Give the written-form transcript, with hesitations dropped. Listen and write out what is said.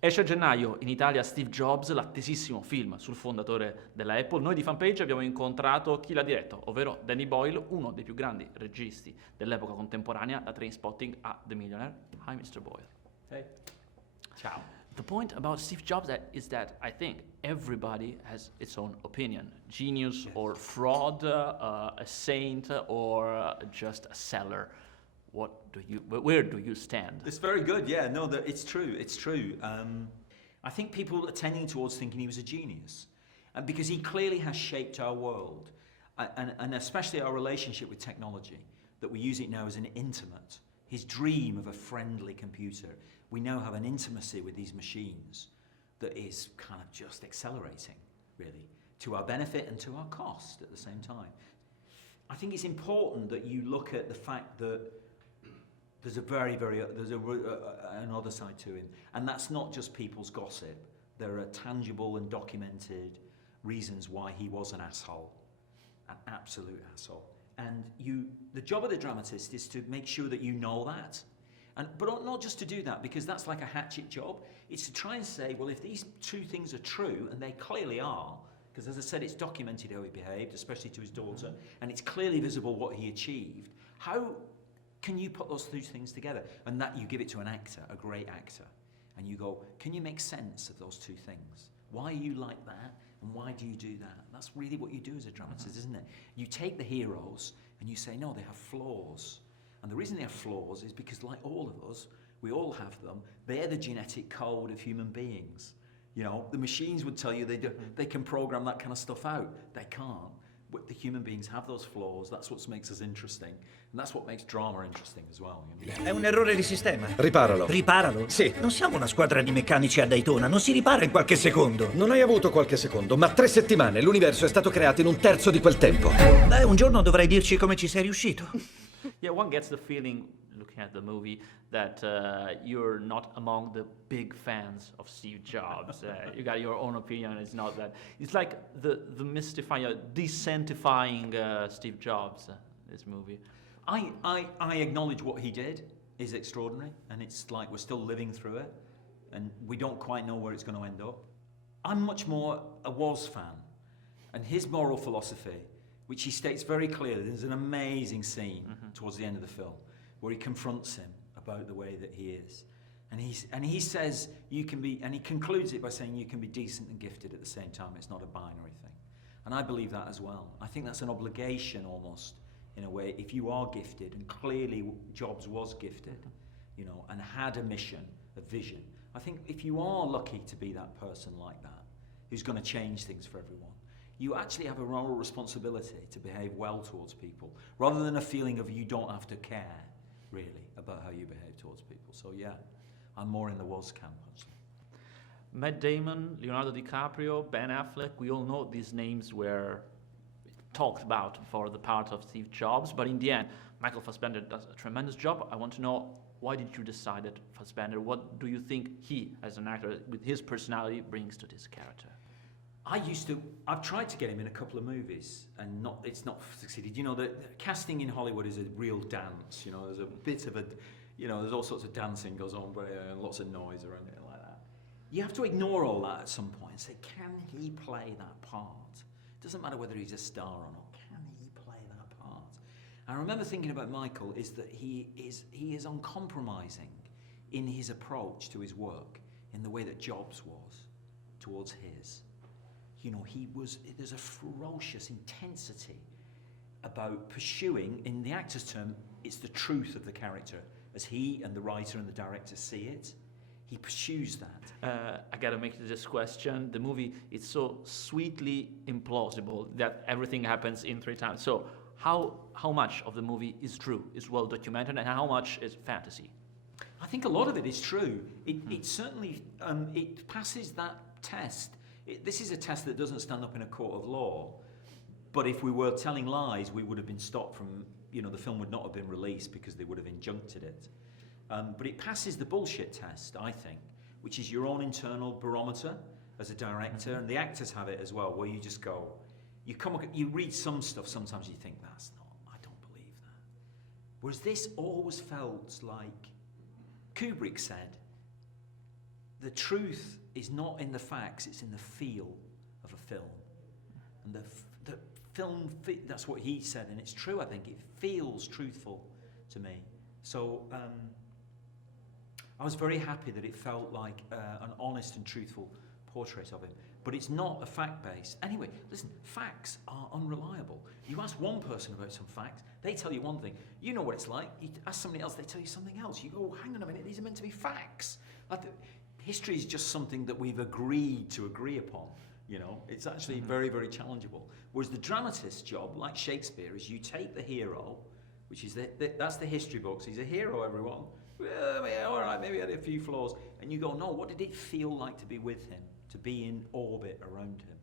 Esce a gennaio in Italia Steve Jobs, l'attesissimo film sul fondatore della Apple. Noi di Fanpage abbiamo incontrato chi l'ha diretto, ovvero Danny Boyle, uno dei più grandi registi dell'epoca contemporanea, da Trainspotting a The Millionaire. Hi Mr. Boyle. Hey. Ciao. The point about Steve Jobs is that I think everybody has its own opinion. Genius Yes. or fraud, a saint or just a seller. Where do you stand? It's very good, yeah. No, it's true. It's true. I think people are tending towards thinking he was a genius, and because he clearly has shaped our world, and especially our relationship with technology, that we use it now as an intimate. His dream of a friendly computer, we now have an intimacy with these machines that is kind of just accelerating, really, to our benefit and to our cost at the same time. I think it's important that you look at the fact that there's another side to him, and that's not just people's gossip. There are tangible and documented reasons why he was an asshole, an absolute asshole. And the job of the dramatist is to make sure that you know that, but not just to do that because that's like a hatchet job. It's to try and say, well, if these two things are true, and they clearly are, because as I said, it's documented how he behaved, especially to his daughter, and it's clearly visible what he achieved. How can you put those two things together? And that you give it to an actor, a great actor, and you go, can you make sense of those two things? Why are you like that, and why do you do that? That's really what you do as a dramatist, isn't it? You take the heroes and you say, no, they have flaws. And the reason they have flaws is because, like all of us, we all have them. They're the genetic code of human beings. You know, the machines would tell you they can program that kind of stuff out. They can't. But the human beings have those flaws. That's what makes us interesting. And that's what makes drama interesting as well. You know? È un errore di sistema. Riparalo. Riparalo? Sì. Non siamo una squadra di meccanici a Daytona, non si ripara in qualche secondo. Non hai avuto qualche secondo, ma 3 settimane. L'universo è stato creato in un terzo di quel tempo. Beh, un giorno dovrai dirci come ci sei riuscito. Yeah, one gets the feeling, looking at the movie, that you're not among the big fans of Steve Jobs. You got your own opinion. It's not that. It's like the mystifying, desanctifying Steve Jobs. This movie. I acknowledge what he did is extraordinary, and it's like we're still living through it, and we don't quite know where it's going to end up. I'm much more a Woz fan, and his moral philosophy, which he states very clearly. There's an amazing scene towards the end of the film where he confronts him about the way that he is, and he says you can be, and he concludes it by saying you can be decent and gifted at the same time. It's not a binary thing, and I believe that as well. I think that's an obligation almost. In a way, if you are gifted, and clearly Jobs was gifted, you know, and had a mission, a vision, I think if you are lucky to be that person like that, who's going to change things for everyone, you actually have a moral responsibility to behave well towards people, rather than a feeling of you don't have to care, really, about how you behave towards people. So yeah, I'm more in the was camp, actually. Matt Damon, Leonardo DiCaprio, Ben Affleck, we all know these names were talked about for the part of Steve Jobs, but in the end, Michael Fassbender does a tremendous job. I want to know, why did you decide that Fassbender? What do you think he, as an actor, with his personality, brings to this character? I've tried to get him in a couple of movies, and it's not succeeded. You know, the casting in Hollywood is a real dance. You know, there's a bit of there's all sorts of dancing goes on, but lots of noise around it like that. You have to ignore all that at some point and say, can he play that part? It doesn't matter whether he's a star or not. Can he play that part? I remember thinking about Michael is that he is uncompromising in his approach to his work in the way that Jobs was towards his. You know, there's a ferocious intensity about pursuing, in the actor's term, it's the truth of the character as he and the writer and the director see it. He pursues that. I gotta make this question. The movie is so sweetly implausible that everything happens in 3 times. So how much of the movie is true, is well documented, and how much is fantasy? I think a lot of it is true. It certainly it passes that test. This is a test that doesn't stand up in a court of law. But if we were telling lies, we would have been stopped from, the film would not have been released because they would have injuncted it. But it passes the bullshit test, I think, which is your own internal barometer as a director, and the actors have it as well, where you just go, you read some stuff, sometimes you think, I don't believe that. Whereas this always felt like, Kubrick said, the truth is not in the facts, it's in the feel of a film. And the film, that's what he said, and it's true, I think. It feels truthful to me. So I was very happy that it felt like an honest and truthful portrait of him. But it's not a fact-based. Anyway, listen, facts are unreliable. You ask one person about some facts, they tell you one thing. You know what it's like. You ask somebody else, they tell you something else. You go, hang on a minute, these are meant to be facts. History is just something that we've agreed to agree upon. You know, it's actually very, very challengeable. Whereas the dramatist's job, like Shakespeare, is you take the hero, which is that's the history books. He's a hero, everyone. Well, yeah, all right, maybe he had a few flaws. And you go, no, what did it feel like to be with him, to be in orbit around him?